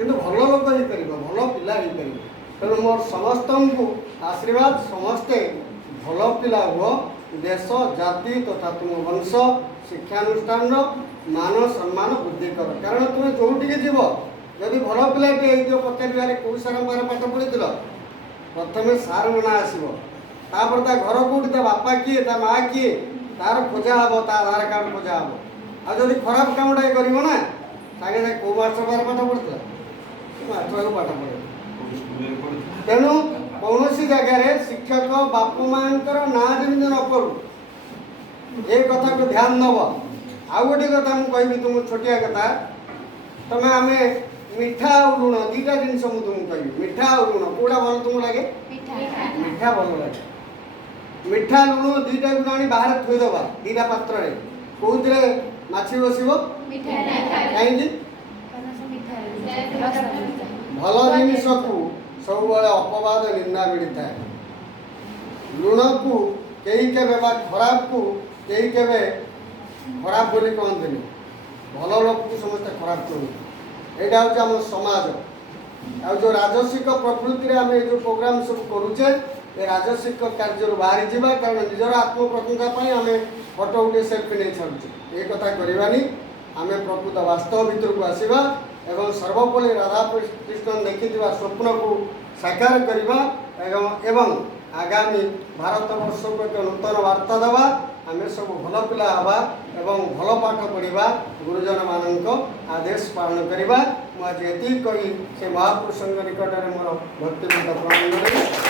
किंतु भल लोक हो भल पिला हो तेणु मोर समस्त आशीर्वाद समस्ते भल पिला हुआ देश जाति तथा तुम वंश शिक्षानुष्ठान मान सम्मान वृद्धि कर कारण तुम जोटिके जीव जदि भल पिलाटे पचारे कौ सार पाठ पढ़ी प्रथम सार ना आसो तापर ता घर कौटी ता बापा किए ता माँ किए तार खोजा हे ता आधार कार्ड खोजा हे आदि खराब कामटा कर ना सागे सागे कौ मास्टर पार पाठ पढ़ा मास्टर पाठ पढ़े तेणु कौन जगार शिक्षक बाप माँ ना जमी न पड़ू ये कथा को ध्यान नब आउ गोटे कथा मुझे तुम छोटिया कथा तुम आम मिठा और लुण दीटा जिन तुमको कह मिठा और लुण कौटा भल तुम लगे मिठा भल लगे मिठा लुण दीटा गुण आनी बाहर थोईदबा दीटा पात्र कौन माछी बस कहीं भल जिनस को सब अपवाद निंदा मिलता है लुण को कई केवे खराब को कई केवे खराब बोली कहते भल लोक को समस्त खराब कहते यहाँ हूँ आम समाज आ जो राजसिक प्रकृति आम जो प्रोग्राम सब करुचे ये राजसिक कार्य बाहरी जावा कारण निजर आत्म प्रशंसा आम फटो गोटे सेल्फी नहीं छाड़ुचे ये कथा करवानी आम प्रकृत वास्तव भितर को आसवा एवं सर्वपल्ली राधा कृष्ण देखि स्वप्न को साकार करवा एवं आगामी भारत वर्ष को एक नूतन वार्ता देवा आम सब भल पिला हवा एवं भल पाठ पढ़ा गुरुजन मान आदेश पालन करवा मुझे ये कही से महापुरुष निकट में मोर भक्ति प्रणाम करी।